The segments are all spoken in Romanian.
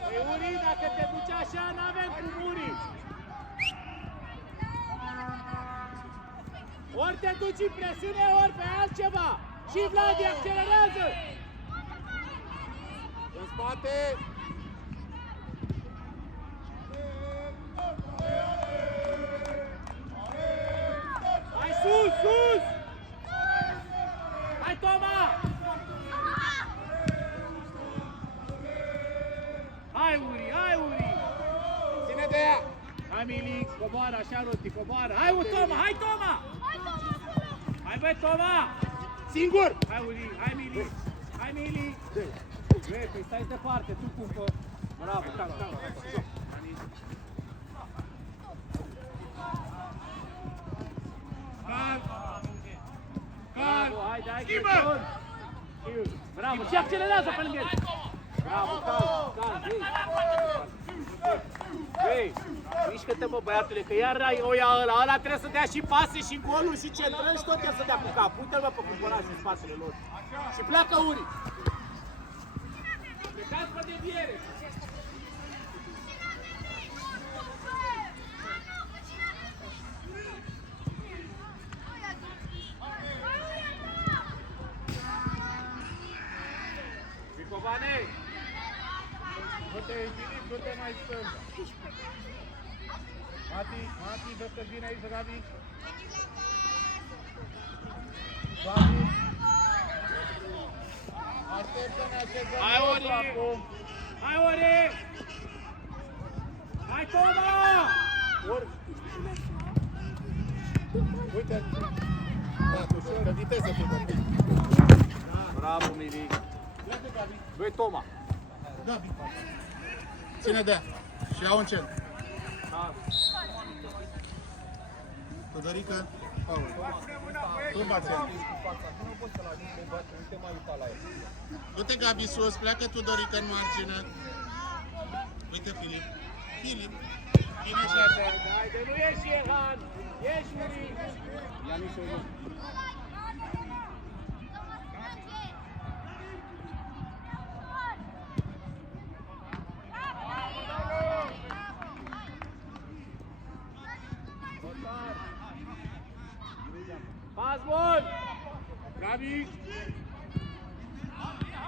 Păi Uri, dacă te duci așa, n-avem cum Uri. Ori te duci în presiune, ori pe altceva. Și Vladi accelerează. În spate. Hai sus, sus! Hai Toma! Hai Uri, hai Uri! Ține de ea! Hai Mili, coboară, așa Roti, coboară! Hai Toma, hai Toma! Hai băi Toma! Singur! Hai Uri, hai Mili! Hai Mili! Băi, păi stai departe, tu cumpă! Bravo, calm, calm! Bravo, haide, hai Crăciun! Bravo, și accelerează pe lângă el! Bravo, calm, Băi, mișcă-te mă băiatule, că iar o ia ăla trebuie să dea și pase și goluri și centrări și tot el să dea cu cap. Uite-l mă pe cumpăraș în spatele lor. Și pleacă Uri! Plecați pe deviere! Vicovane! Du-te, Filip, du-te mai stânga. Mati, dă să vină aici, Gabi. Gabi. Aștept să ne așezăm. Hai Ori! Hai Ori! Hai Toma! Ori. Uite. Da, că viteză tu, Gabi. Bravo, Mili! Băi, Toma! Gabi. Ține de ea. Și iau în centru. Tudorică. Paul. Tu bați ea. Du-te, Gabi, sus. Pleacă Tudorică în margine. Uite, Filip. Filip. Vine și așa. Haide, nu ieși, Erhan! Ieși, Uri! Ia nici o Pas bun! Gabi.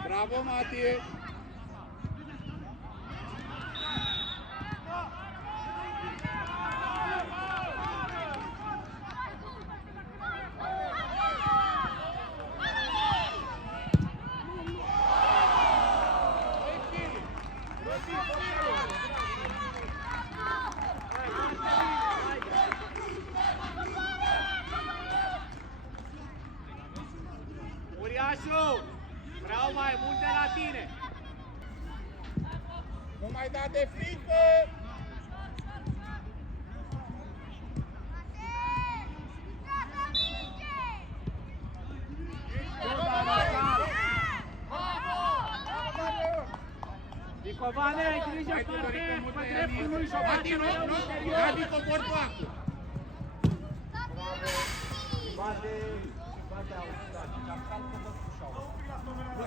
Bravo, Mati. Uriașu! Vreau mai mult de la tine! Nu mai da de frică! Vicovane, ai grijă pe dreptul lui și o face mereu interior! Gabi, cobor tu acum!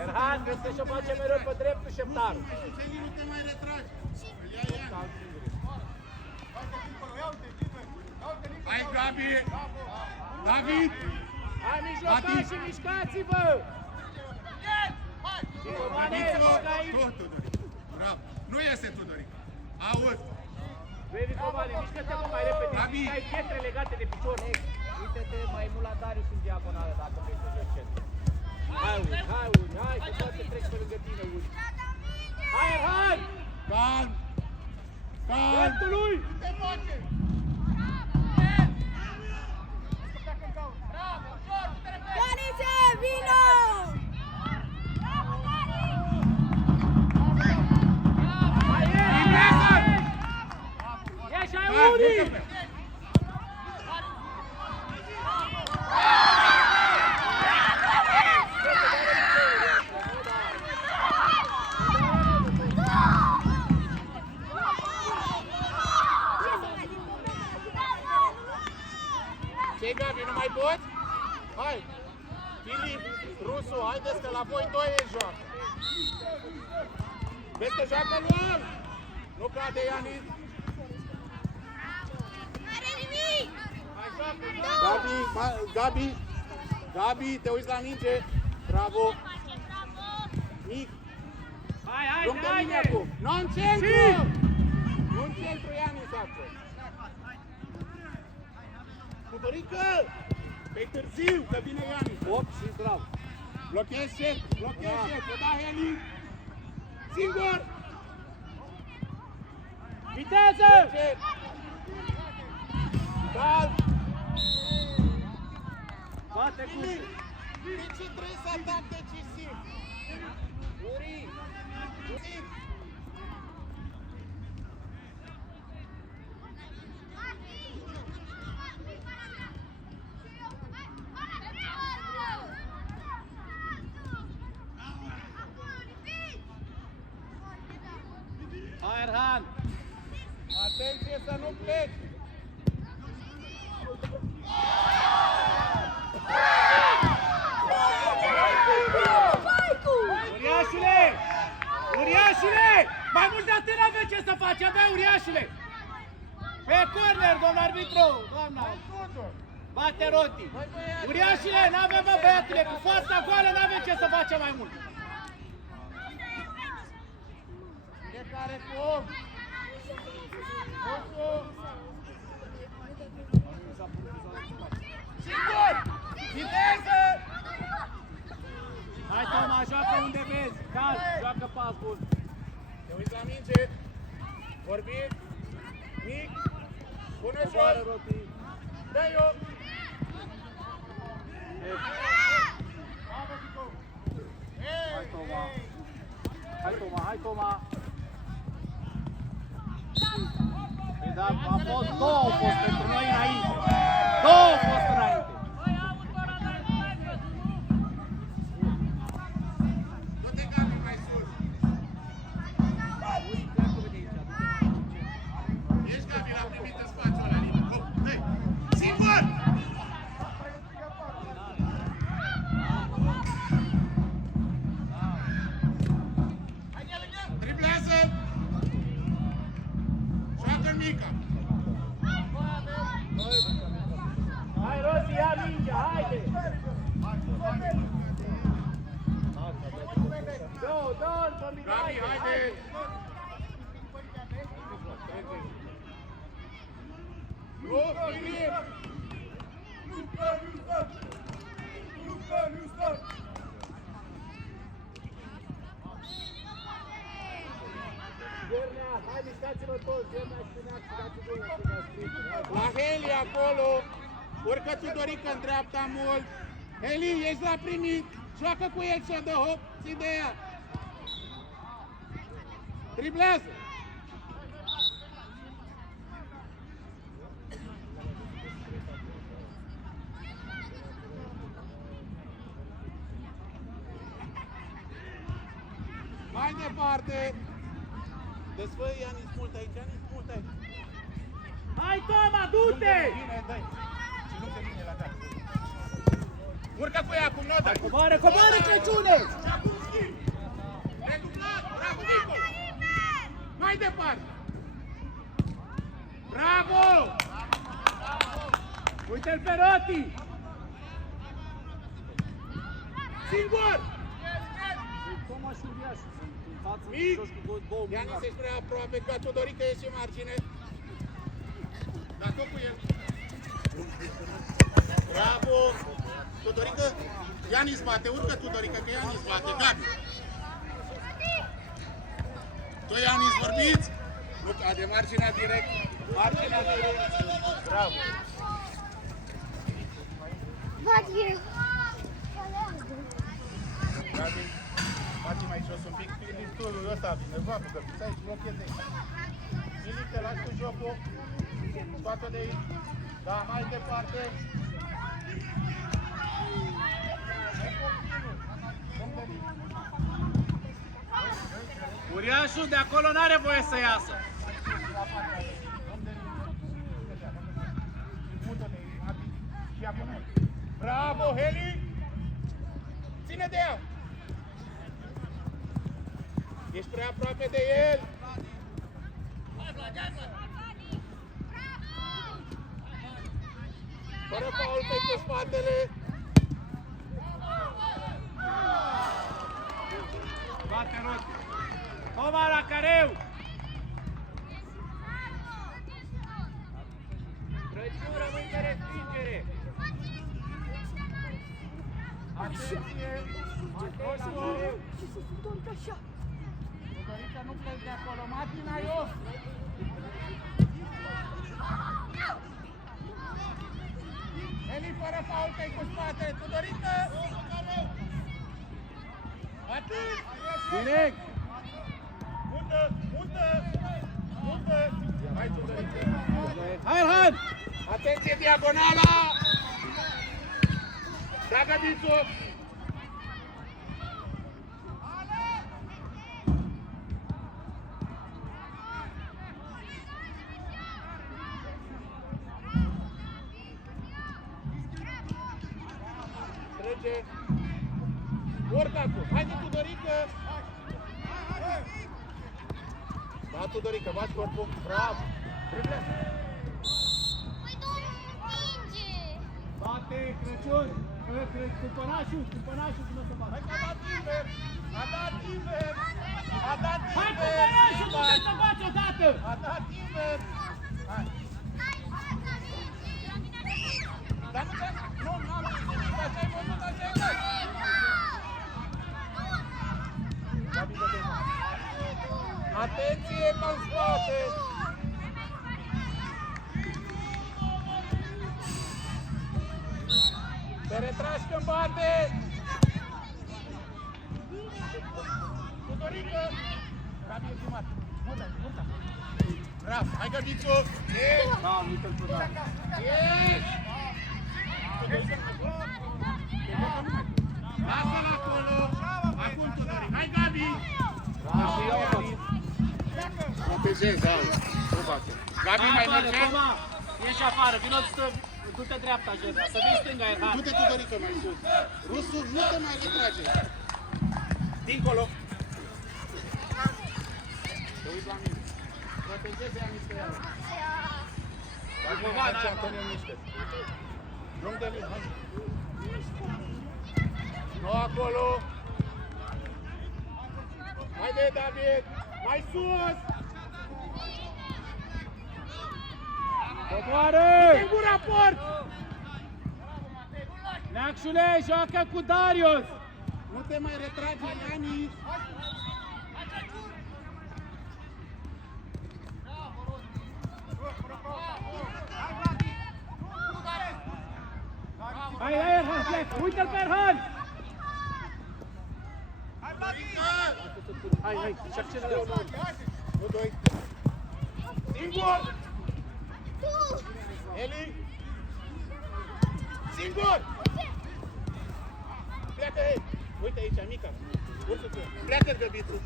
Erhan, găsește și o face mereu pe dreptul șeptarul! Nu te mai retragi! Hai, Gabi! David! Hai, mijlocași, mișcați-vă! Vicovane, mișcă aici! Bravo! Nu iese Tudoric! Auzi! Vei, Vicovane, mișcă-te mai repede! Gabi! Ai pietre legate de picior! Uite-te mai mult la Darius în diagonală dacă vrei să joci centru. Hai, Uri, hai, că toate trec pe lângă tine, Uri. Hai, Erhan! Calm! Calm! Dreptul lui! Te face! Danice, vino! Hai, ieși, hai, Uri! Ce, Gabi, nu mai poți? Hai! Filip, Rusu, haideți că la voi doi e joc! Vezi că joacă luăm! Nu cade Ianis! Are nimic! Gabi, te uiți la minge! Bravo! Mic! Hai, Lung de mine haide! acum! Nu-n centru! Nu-n centru, Ianis, acum! Tudorică! Pe târziu, că vine Ianis! 8 și bravo! Blochezi centru! Blochezi centru! Da, Heli! Singur! Viteză! Cal! Bate cu... De ce trebuie să atac decisiv? Uri! Uri! Hai, Erhan! Atenție să nu pleci! Uriașule! Uriașule! Mai mult de atât n-avem ce să facem, bă, uriașule! Pe corner, domn arbitru! Doamna! Bate Roti! Uriașule, n-avem, bă, băiatule, cu forța goală n-avem ce să facem mai mult! Fiecare cu om! Singur! Viteză! Hai, Toma, joacă unde vezi! Cal, joacă pas bun! Te uiți la minge! Vorbim! Mic! Pune Coboară, jos! Roti! Dă-i-o! Hai, Toma! Hai, Toma, hai, Toma! Păi da, două au fost pentru noi înainte! Două au fost înainte! Du-te, Gabi, mai sus! Ești, Gabi, l-a primit în spațiul ăla, Nina! Hop, dă-i! Singur! Triplează! Joacă Mica! Hai, Roti, ia mingea, haide! Dă-l, pe mine, Gabi, haide! Nu, Filip! Gernea, hai, mișcați-vă toți, Gernea și Pineac, și dați voi La Heli acolo, urcă Tudorică în dreapta mult. Heli, ești la primit, joacă cu el și o dă, hop, ții de ea. Triplează. Mai departe. Desfăi, Ianis, mult aici, Ianis, mult aici. Hai, Toma, du-te! Bine, dă-i. Și nu te mine la cap. Urcă cu ea, acum nu dai. Coboară, coboară, Crăciune! Și acum schimb. Redublat, bravo, Nico. Mai departe. Bravo! Uite-l pe Roti! Singur! Toma și Uriaș sunt în față, Mic! joci cu două Ianis mâini. ești prea aproape, că Tudorică ești în margine. Dar tot cu el. Bravo! Tudorică, Ianis bate, urcă Tudorică, că Ianis bate, Gabi. Tu, Ianis, vorbiți? Nu cade, marginea direct. Marginea direct. Bravo! Gabi, faci mai jos un pic, listul ăsta vine, vă apucă, fiți aici, blochezi aici. Filic, te lași cu jocul, scoate de aici, da, mai departe. Uriașul de acolo n-are voie să iasă. Bravo, Heli! Ține de ea! Ești prea aproape de el. Fără faul pe cu spatele. Bate Roti. Toma la careu. Crăciun, rămâi pe respingere. Atenție! Atenție! Ce se întorc așa? Tudorica, nu pleci de acolo. Martina, eu! Eli, fără faul pe cu spatele. Tudorica! Atât! Direct. Mută! Mută! Mută! Hai, Tudorica! Hai, Ilhan! Atenție, diagonala! Dragă Bițu! Trece! Urcă acum! Haide, Tudorică! Da, Tudorică, bați corpul! Bravo! Bate Crăciun. Cumpănașul cum o să bate. Hai că a dat invers! A dat invers! A dat Hai invers! cumpănașul, nu trebuie să bați odată. A dat invers! Hai! Dar nu te... Nu, n-am nimic, așa ai văzut, așa ai dat! Gabi, dă-te. Atenție, că în spate! Te retragi când bate! Tudorică! Gabi, e filmat! Mută! Bravo! Hai, Gabițu! Ești! Da, uite-l pe da. Ești! Lasă-l acolo! Acum, Tudoric! Hai, Gabi! Bravo, iau. Protejezi, auzi! Nu bate! Gabi, mai merge? Toma, ieși afară, vină să du-te dreapta, Jeda, să vii stânga, Ilhan. Du-te, Tudorică, mai sus! Rusul, nu te mai retrage! Dincolo! Te uiți la mine! Protejezi, am mișcă iară! Gabi, mai merge, Antonio, mișcă! Drum de lin, hai! Nu acolo! Haide, David! Mai sus! Coboară! Singur raport! Neacșule, joacă cu Darius! Nu te mai retrage, Iani! Hai, Ilhan, plec! Uite-l pe Ilhan! Hai, și accelerează unul. Nu, doi. Singur! Eli! Singur! Pleacă, ei! Uite aici, mica! Urcă-te! Pleacă, Găbițu!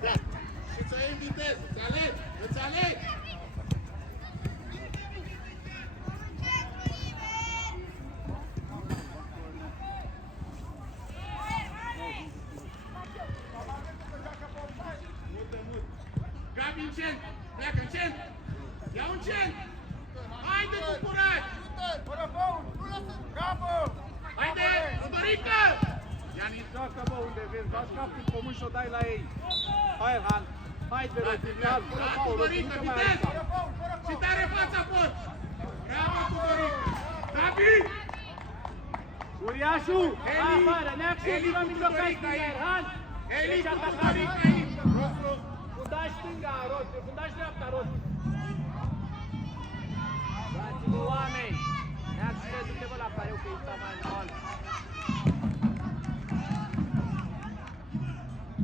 Pleacă! Și să iei în viteză! Îți alegi! Îți alegi! Gabi în centru! Pleacă în centru! Ia un centru! Haide cu curaj! Fără faul! Capă! Haide! Tudorică! Iani, joacă, bă, unde vezi, bați capul în pământ și o dai la ei. Hai, Ilhan! Hai, de răzimneal, fără faul, Tudorică, nu mai viteză! arăta. Și tare fața pot! Bravo, Tudorică! Gabi! Uriașul! Eli! Afară, Neacșul, Eli vină cu mijloc ai Tudorică stânga, aici! Ilhan! Eli Deci cu atacat. Tudorică aici! Rosu! Fundaș stânga, Rod, fundaș dreapta, Rod. Dați-vă oameni! Neacșule, du-te-vă la pareu că e mai mal.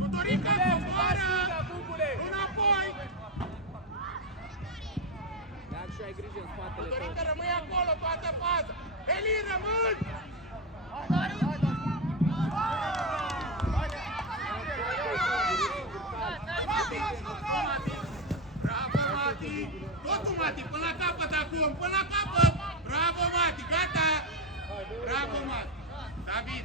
Tudorică, coboară! Bungule! Înapoi! Neacșu, ai grijă în spatele tău. Tudorică, rămâi acolo, toată faza! Eli, rămâni! Bravo, Mati! Totul, Mati, până la capăt acum, până la capăt! Bravo, Mati, gata! Bravo, Mati! David!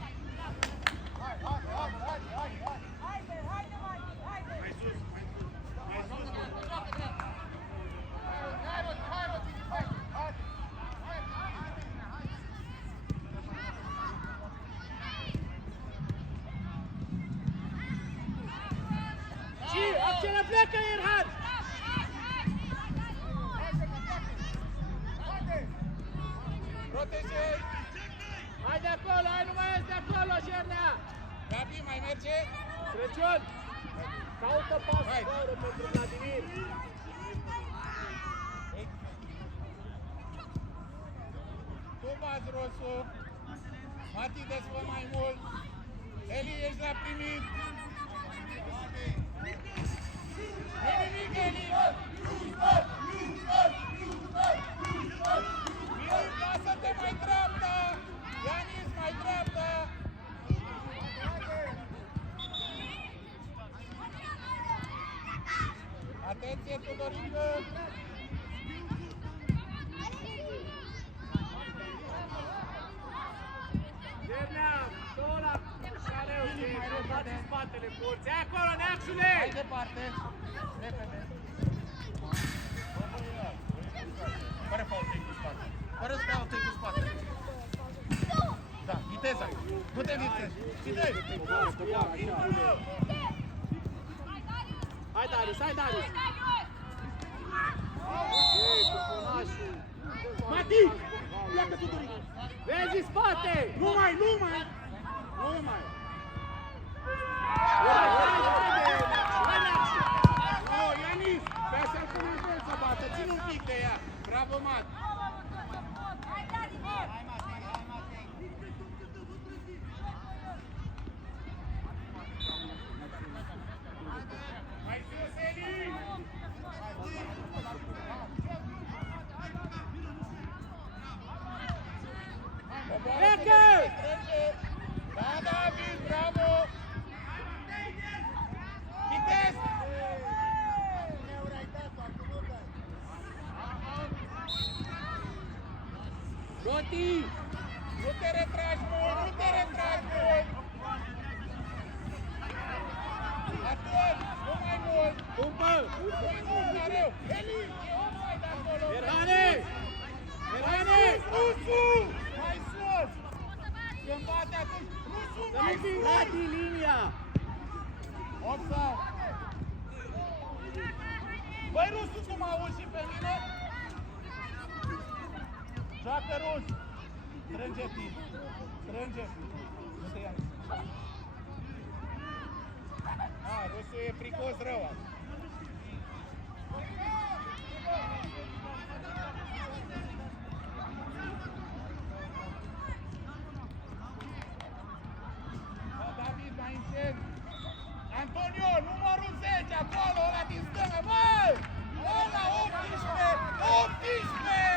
Și acela pleacă, Erhan! Protejei! Hai de acolo, hai nu mai ies de acolo, Jernea! Gabi, mai merge? Crăciun! Caută pas Hai. scorul pentru Vladimir! Tu bați Rosu. Mati desfă mai mult. Eli, ești la primit. Nu nimic, Eli! Filip, lasă-te mai dreapta! Ianis, mai dreapta! Atenție, Tudorică! Jernea, două la șareu, dați în spatele porții. Hai acolo, Neacșule! Mai departe! Repede! Fără fault cu spate. Fără fault cu spate. Da, viteza. Nu te lipsești. Și dă-i. Hai, Darius, hai, Darius! Cuponașul! Mati! Pleacă Tudorică! Vezi în spate! Nu mai! Hai, Neacșu! Oh, Ianis! Vrea să-l pune în fel să bată. Ține un pic de ea. Bravo, Mat! Mai sus, Eli! Pleacă! Da, David, bravo! Vitez! Roti! Nu te retragi mult, nu te retragi mult! Atent, nu mai mult! Cumpă! Nu mai mult, mereu! Eli, e offside acolo! Erhane! Erhane! Rusu! Mai sus! Când bate atunci, Rusu, Să mai nu fii sus! Vladi, linia! Offside! Băi, Rusu, tu mă auzi și pe mine? Joacă Rus! Strânge timp! Strânge! Nu te ia! Rusu e fricos rău azi. Da, David, mai încet! Antonio, numărul 10, acolo, ăla din stânga, băi! Ăla, 18! 18!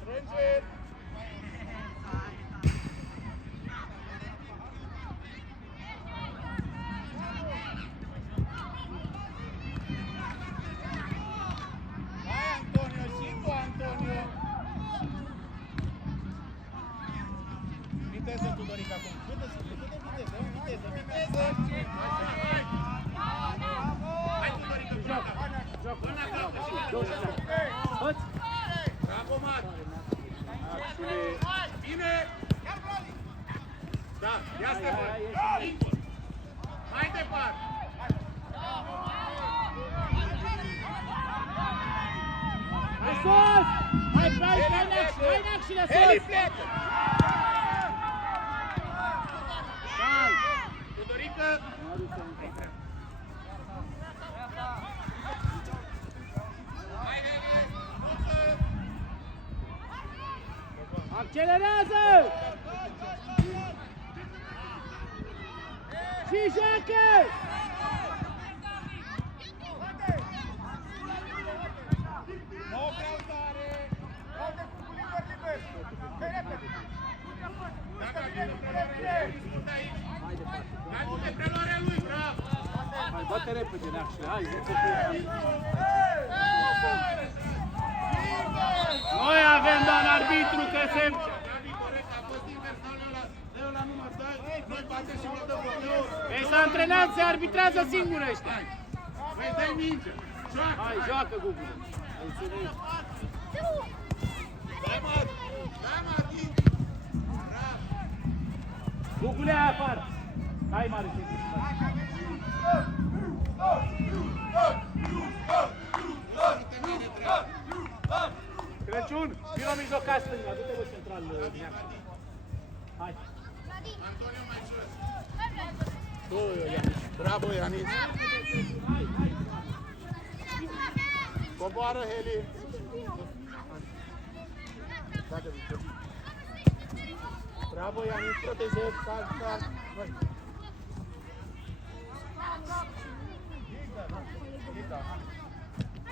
Strângeri! Hai, Antonio, și tu, Antonio! Viteză, Tudoric, acum. Câte viteză? Viteză! Hai, Tudoric, joacă! Până acasă și Hăți! bravo, Mat! Bine! Da, ia Stefan! Input! Mai departe! Hai sus! Hai, Neacșule, Eli sus! pleacă! Hai! Tudorică! Hai, Eli! Accelerează! Și joacă! Nu vreau tare! Dacă vine preluarea lui, discută aici! Hai, du-te preluarea lui, bravo! Hai, bate repede, Neacșule, hai, zi-ți Noi avem doar arbitru, că se... Gabi, corect, a fost invers, dă-l ăla număr 2, noi batem și vă dăm Ei, se antrenează, se arbitrează singură ăștia. Băi, dă-i minge. Joacă. Hai, joacă, Gugu. Mulțumim. Dai, Mati. Gugule, aia afară. Hai, mare, ce zici. Crăciun, vino mijlocaș stânga, du-te bă central, Neaca. Hai. Antonio mai jos. Bravo, Ianis. Coboară, Heli. Bravo, Ianis, protejezi, cal.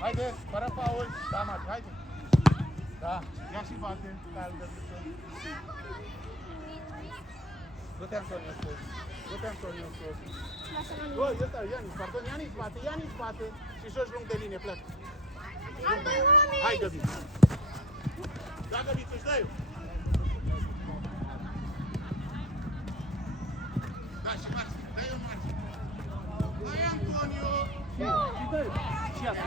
Haide, fără faul. Da, Mati, haide. Da, ia și bate. Du-te, Antonio, sus. Gol, ăsta, Ianis, pardon, Ianis bate. Și joci lung de linie, plec. Hai, Găbi. Da, Găbi, tu-și dă-i. Da, și Marci, dă-i-o Marci. Hai, Antonio. Și dă-i. Și asta.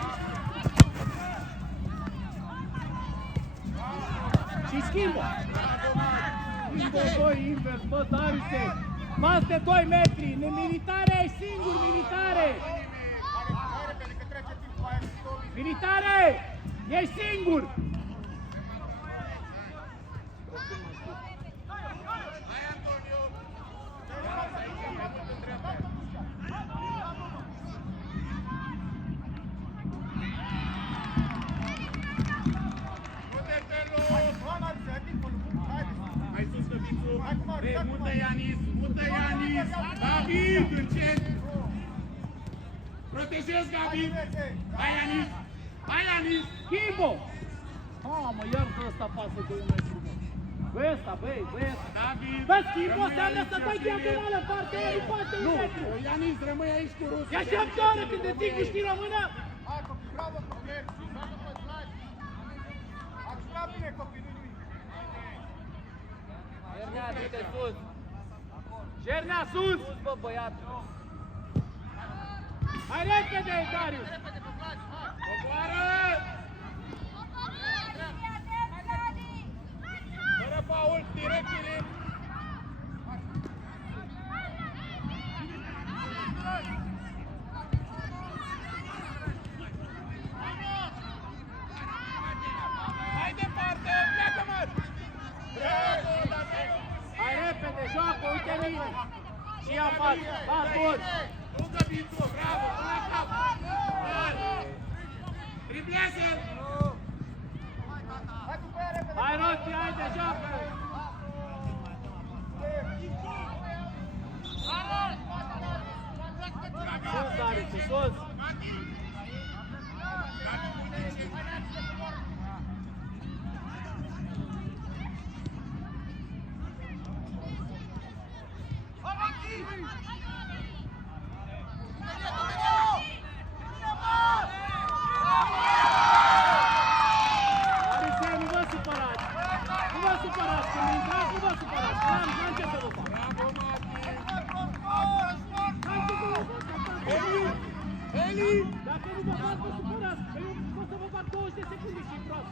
Și schimbă. Schimbă doi invers, bă, Dariuse. Pas de 2 metri. În militare ai singur, militare. Militare! Ești singur! Hai, Antonio. Hai sus, Căpițu. Mută Ianis. David, în centru. Protejezi, Gabi. Hai, Ianis. Schimbo! Mamă, iar că ăsta pasă de 1 metru. Bă, ăsta, băi, ăsta. David. Bă, Schimbo înseamnă să dai diagonală, partea aia, poate 1 metru. Ianis, rămâi aici cu Rusu. Ia 7 ore când te ții cu știi română. Hai, copii, bravo, copii. Ați jucat bine, copii, nu nimic. Jernea, du-te sus! Jernea, sus! Sus, bă, băiatul! Hai repede, Darius! Coboară! Fără faul, direct. Hai departe, pleacă-mă! Bravo, David! Hai repede, joacă, uite mine! Și ia față, bat bun! Lungă Bițu, bravo, până la cap! Triplează-l! Hai, Roti, haide, joacă! Sus, Darius, sus! Dacă nu vă fac, vă supărați, că eu pot să vă fac 20 de secunde și prost.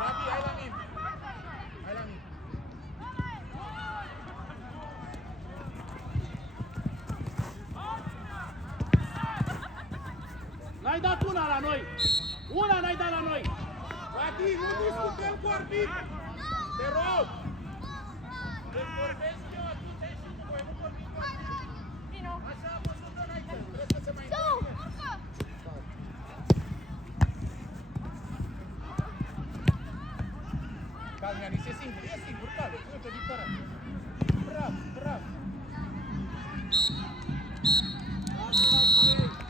Gabi, hai la mine! Hai la mine! N-ai dat una la noi! Una n-ai dat la noi! Gabi, nu discutăm cu arbitru! Te rog! Îți vorbesc eu atunci și cu voi, nu vorbim cu arbitru! Așa a fost înainte, trebuie să se mai întâmple! Calmi, Ianis, e singur, calme, nu te victorat!